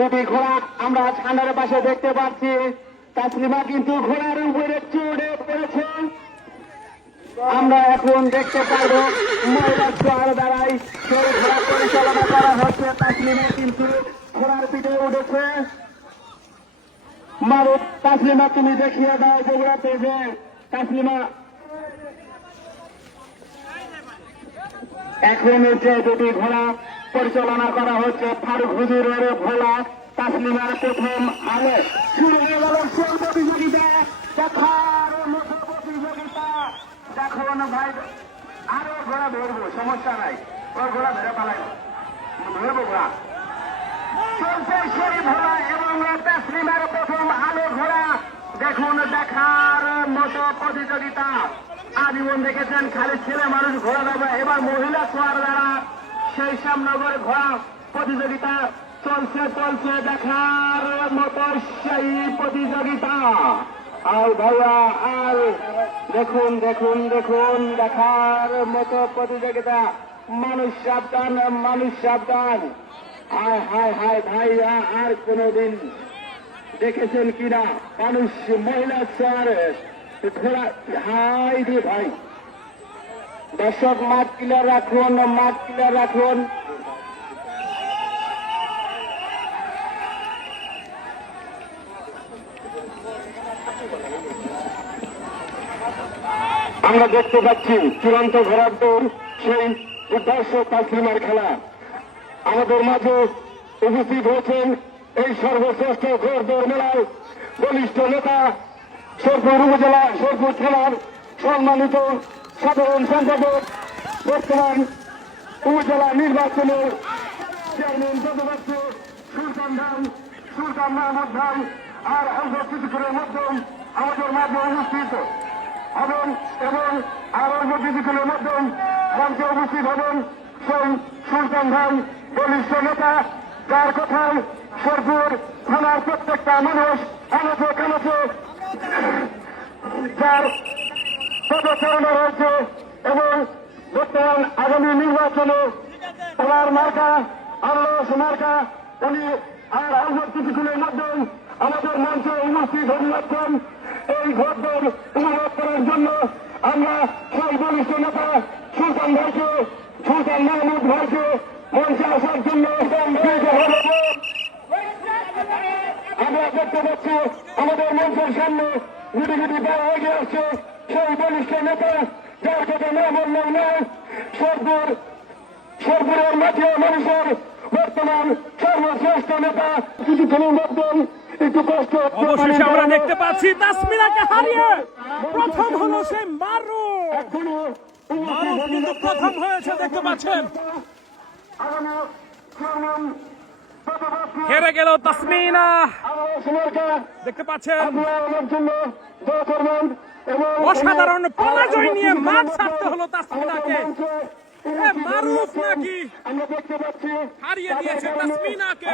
দুটি ঘোড়া আমরা ছান্ডারের পাশে দেখতে পাচ্ছি। তাসলিমা কিন্তু ঘোড়ার উপরে চড়ে পড়েছে। আমরা এখন দেখতে পারবো মহিলা স্কোয়ার দ্বারাই সেই ঘোড়া পরিচালনা করা হচ্ছে। তাসলিমা কিন্তু ঘোড়ার পিঠে উঠেছে। মারুফ, তাসলিমা তুমি দেখিয়ে দাও বগুড়াতে যে তাসলিমা এখন যে দুটি ঘোড়া পরিচালনা করা হচ্ছে। ফারুক হুজুরের ভোলা, তাসলিমার প্রথম আলো। শুরু হয়ে গেল সেই প্রতিযোগিতা, দেখার মতো প্রতিযোগিতা। দেখুন ভাই, আরো ঘোড়া ধরবো, সমস্যা নাই, ওর ঘোড়া ধরে পালাই ধরবো ঘোড়া। চলছে সেই ভোলা এবং তাসলিমার প্রথম আলো ঘোড়া। দেখুন দেখার মতো প্রতিযোগিতা। আজীবন দেখেছেন খালি ছেলে মানুষ ঘোড়া দেবে, এবার মহিলা সোয়ার দ্বারা সেই সামনগর ঘোড়া প্রতিযোগিতা চলছে চলছে দেখার মতো সেই প্রতিযোগিতা। আর ভাইয়া আর দেখুন দেখুন দেখুন দেখার মতো প্রতিযোগিতা। মানুষ সাবধান, মানুষ সাবধান। হায় হায় হায় ভাইয়া, আর কোনদিন দেখেছেন কিনা মানুষ মহিলা সোয়ার ঘোড়া? হাই রে ভাই, দর্শক মাঠ ক্লিয়ার রাখুন, মাঠ ক্লিয়ার রাখুন। আমরা দেখতে পাচ্ছি চূড়ান্ত ঘোড়ার দৌড়, সেই দুর্ধর্ষ তাসলিমার খেলা। আমাদের মাঝে উপস্থিত হয়েছেন এই সর্বশ্রেষ্ঠ ঘোড় দৌড় মেলায় বলিষ্ঠ নেতা, শেরপুর উপজেলা শেরপুর থানার সম্মানিত সাধারণ সম্পাদক, বর্তমান উপজেলা নির্বাচনের চেয়ারম্যান পদপ্রার্থী সুলতান মাহমুদ ভাই। আর অল্প কিছুক্ষণের মধ্যে আমাদের মাঝে উপস্থিত হবেন এবং আর অল্প কিছুক্ষণের মধ্যে মঞ্চে উপস্থিত হবেন সেই সুলতান ভাই, বলিষ্ঠ নেতা, যার কথায় শেরপুর থানার প্রত্যেকটা মানুষ আনাচে কানাচে যার পদচারণা রয়েছে এবং বর্তমান আগামী নির্বাচনে ওনার মার্কা আল্লাহ মার্কা উনি আর অল্প কিছুক্ষণের মধ্যে আমাদের মঞ্চে উপস্থিত হচ্ছেন। এই ভোটদের অনুরোধ করার জন্য আমরা সেই বলিষ্ঠ নেতা সুলতান ভাইকে, সুলতান মাহমুদ ভাইকে মঞ্চে আসার জন্য আমরা দেখতে পাচ্ছি আমাদের মঞ্চের সামনে গুটি গুটি পাওয়া হয়ে আসছে সেই বলিষ্ঠ নেতা, যার কথা না বললেও নয়, শেরপুরের মাঠে মানুষের বর্তমান সর্বশ্রেষ্ঠ নেতা। কিছুক্ষণের মধ্যে একটু কষ্ট অবশেষে আমরা দেখতে পাচ্ছি তাসমিনাকে হারিয়ে প্রথম হলো সেই মারুফ কিন্তু প্রথম হয়েছে, দেখতে পাচ্ছেন হেরে গেল তাসমিনা, দেখতে পাচ্ছেন অসাধারণ পরাজয় নিয়ে মাঠ ছাড়তে হলো তাসমিনাকে। মারুফ নাকি হারিয়ে দিয়েছে তাসমিনাকে।